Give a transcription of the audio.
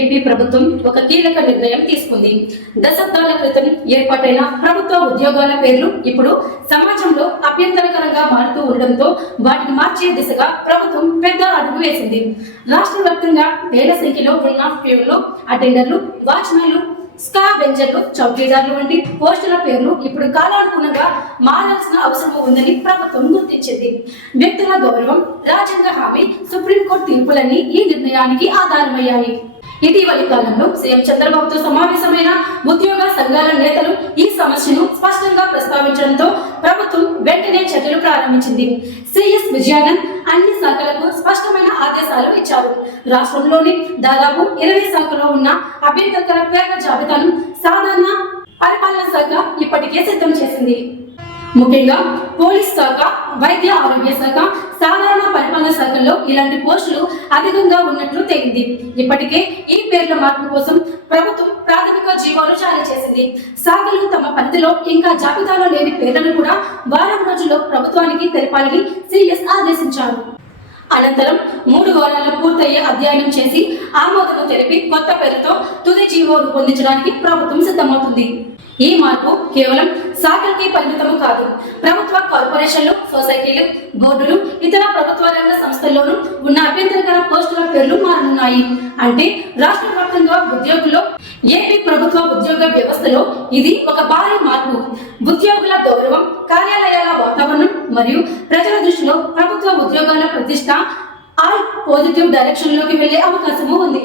AP ప్రభుత్వం ఒక కీలక నిర్ణయం తీసుకుంది. దశాబ్దాల క్రితం ఏర్పాటైన ప్రభుత్వ ఉద్యోగాల పేర్లు ఇప్పుడు సమాజంలో అభ్యంతరకరంగా మారుతూ ఉండడంతో వాటిని మార్చే దిశగా ప్రభుత్వం పెద్ద అడుగు వేసింది. రాష్ట్ర వ్యాప్తంగా వేల సంఖ్యలో ఉన్న ప్యూర్లు అటెండర్లు వాచ్మెన్లు స్కా బెంజర్లు చౌకీదారులు వంటి పోస్టుల పేర్లు ఇప్పుడు కాలానుగుణంగా మారాల్సిన అవసరం ఉందని ప్రభుత్వం గుర్తించింది. వ్యక్తుల గౌరవం రాజ్యాంగ హామీ సుప్రీంకోర్టు తీర్పులన్నీ ఈ నిర్ణయానికి ఆధారమయ్యాయి. ఇటీవలి కాలంలో సీఎం చంద్రబాబుతో సమావేశమైన ఉద్యోగ సంఘాల నేతలు ఈ సమస్యను స్పష్టంగా ప్రస్తావించడంతో ప్రభుత్వం వెంటనే చర్యలు ప్రారంభించింది. సిఎస్ విజయానంద్ అన్ని శాఖలకు స్పష్టమైన ఆదేశాలు ఇచ్చారు. రాష్ట్రంలోని దాదాపు ఇరవై శాఖలో ఉన్న అభ్యంతరకర పేర్ల జాబితాను సాధారణ పరిపాలన శాఖ ఇప్పటికే సిద్ధం చేసింది. ముఖ్యంగా పోలీస్ శాఖ వైద్య ఆరోగ్య శాఖ సాధారణ పరిపాలన ఇలాంటి పోస్టులు అధికంగా ఉన్నట్లు తేలింది. ఇప్పటికే ఈ పేర్ల మార్పు కోసం ప్రభుత్వం ప్రాథమిక జీవోలు జారీ చేసింది. శాఖలు తమ పరిధిలో ఇంకా జాబితాలో లేని పేర్లను కూడా వారం రోజుల్లో ప్రభుత్వానికి తెలపాలని సిఎస్ ఆదేశించారు. అనంతరం మూడు వారాల్లో పూర్తయ్యే అధ్యయనం చేసి ఆమోదం తెలిపి కొత్త పేరుతో తుది జీవో రూపొందించడానికి ప్రభుత్వం సిద్ధమవుతుంది. ఈ మార్పు కేవలం శాఖలకి పరిమితము కాదు. ప్రభుత్వ కార్పొరేషన్లు సొసైటీలు బోర్డులు ఇతర ప్రభుత్వ రంగ సంస్థల్లోనూ ఉన్న అభ్యంతరకర పోస్టుల పేర్లు మారనున్నాయి. అంటే రాష్ట్ర వ్యాప్తంగా ఉద్యోగుల్లో ఏపీ ప్రభుత్వ ఉద్యోగ వ్యవస్థలో ఇది ఒక భారీ మార్పు. ఉద్యోగుల గౌరవం కార్యాలయాల వాతావరణం మరియు ప్రజల దృష్టిలో ప్రభుత్వ ఉద్యోగాల ప్రతిష్ట ఆల్ పాజిటివ్ డైరెక్షన్లోకి వెళ్ళే అవకాశము ఉంది.